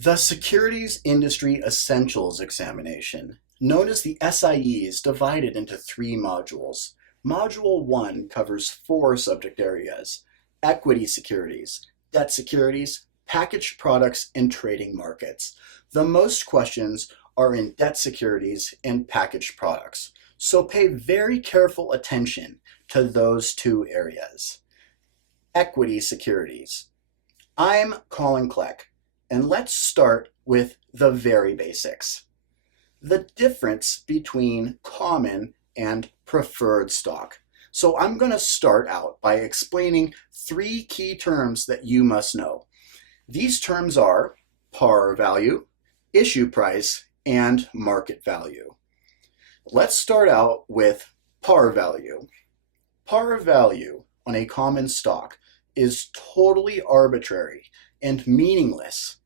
The Securities Industry Essentials examination, known as the SIE, is divided into three modules. Module 1 covers four subject areas: equity securities, debt securities, packaged products, and trading markets. The most questions are in debt securities and packaged products, so pay very careful attention to those two areas. Equity securities. I'm Colin Kleck, and let's start with the very basics. The difference between common and preferred stock. So I'm going to start out by explaining three key terms that you must know. These terms are par value, issue price, and market value. Let's start out with par value. Par value on a common stock is totally arbitrary and meaningless.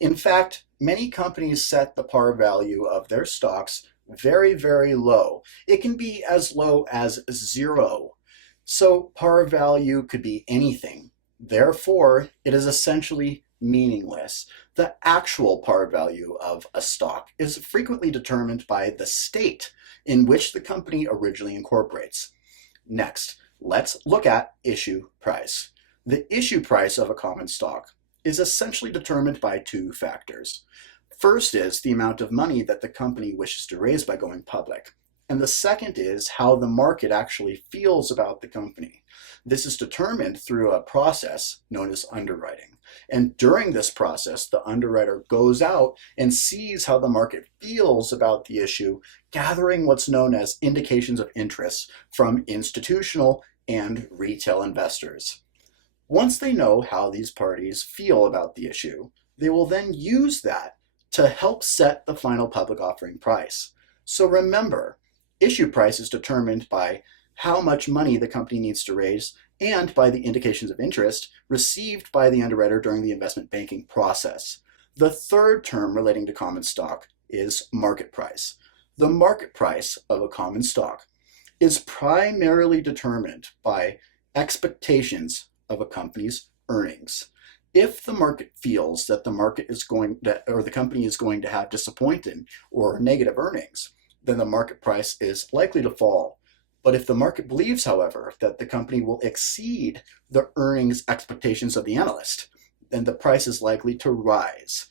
In fact, many companies set the par value of their stocks very, very low. It can be as low as 0. So par value could be anything. Therefore, it is essentially meaningless. The actual par value of a stock is frequently determined by the state in which the company originally incorporates. Next, let's look at issue price. The issue price of a common stock is essentially determined by two factors. First is the amount of money that the company wishes to raise by going public. And the second is how the market actually feels about the company. This is determined through a process known as underwriting. And during this process, the underwriter goes out and sees how the market feels about the issue, gathering what's known as indications of interest from institutional and retail investors. Once they know how these parties feel about the issue, they will then use that to help set the final public offering price. So remember, issue price is determined by how much money the company needs to raise and by the indications of interest received by the underwriter during the investment banking process. The third term relating to common stock is market price. The market price of a common stock is primarily determined by expectations of a company's earnings. If the market feels that the company is going to have disappointing or negative earnings, then the market price is likely to fall. But if the market believes, however, that the company will exceed the earnings expectations of the analyst, then the price is likely to rise.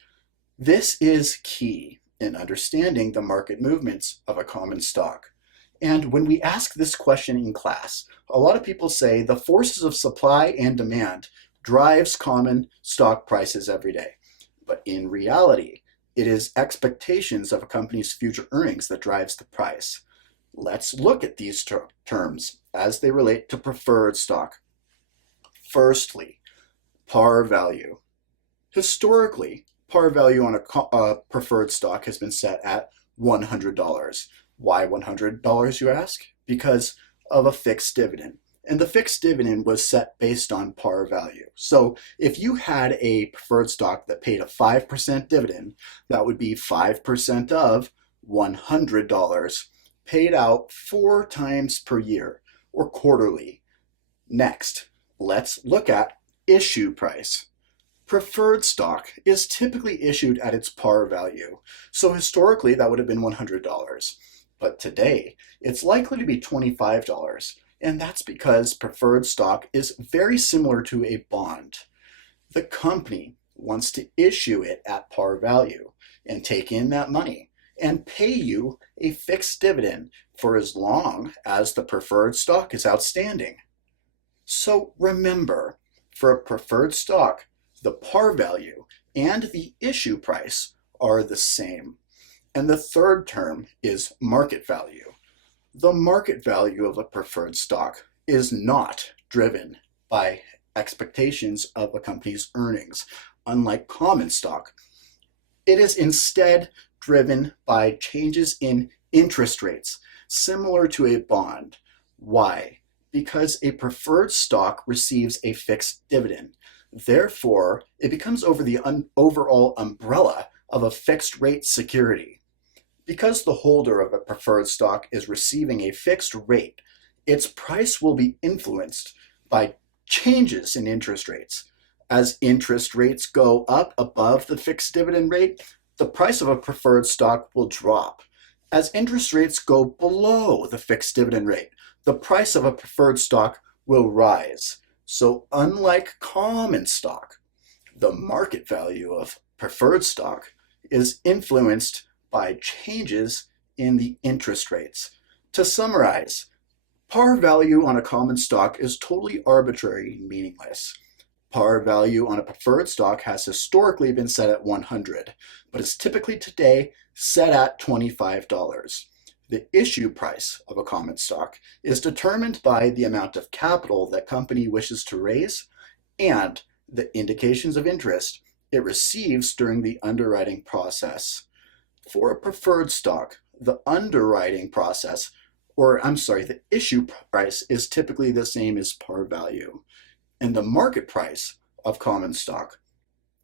This is key in understanding the market movements of a common stock. And when we ask this question in class, a lot of people say the forces of supply and demand drives common stock prices every day. But in reality, it is expectations of a company's future earnings that drives the price. Let's look at these terms as they relate to preferred stock. Firstly, par value. Historically, par value on a preferred stock has been set at $100. Why $100, you ask? Because of a fixed dividend. And the fixed dividend was set based on par value. So if you had a preferred stock that paid a 5% dividend, that would be 5% of $100 paid out 4 times per year or quarterly. Next, let's look at issue price. Preferred stock is typically issued at its par value. So historically, that would have been $100. But today, it's likely to be $25, and that's because preferred stock is very similar to a bond. The company wants to issue it at par value and take in that money and pay you a fixed dividend for as long as the preferred stock is outstanding. So remember, for a preferred stock, the par value and the issue price are the same. And the third term is market value. The market value of a preferred stock is not driven by expectations of a company's earnings, unlike common stock. It is instead driven by changes in interest rates, similar to a bond. Why? Because a preferred stock receives a fixed dividend. Therefore, it becomes over the overall umbrella of a fixed rate security. Because the holder of a preferred stock is receiving a fixed rate, its price will be influenced by changes in interest rates. As interest rates go up above the fixed dividend rate, the price of a preferred stock will drop. As interest rates go below the fixed dividend rate, the price of a preferred stock will rise. So unlike common stock, the market value of preferred stock is influenced by changes in the interest rates. To summarize, par value on a common stock is totally arbitrary and meaningless. Par value on a preferred stock has historically been set at 100, but is typically today set at $25. The issue price of a common stock is determined by the amount of capital that company wishes to raise and the indications of interest it receives during the underwriting process. For a preferred stock, the underwriting process, the issue price is typically the same as par value. And the market price of common stock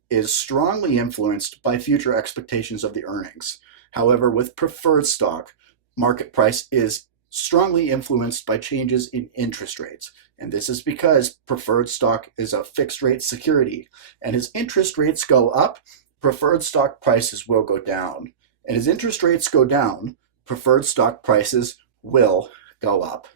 is strongly influenced by future expectations of the earnings. However, with preferred stock, market price is strongly influenced by changes in interest rates. And this is because preferred stock is a fixed rate security. And as interest rates go up, preferred stock prices will go down. And as interest rates go down, preferred stock prices will go up.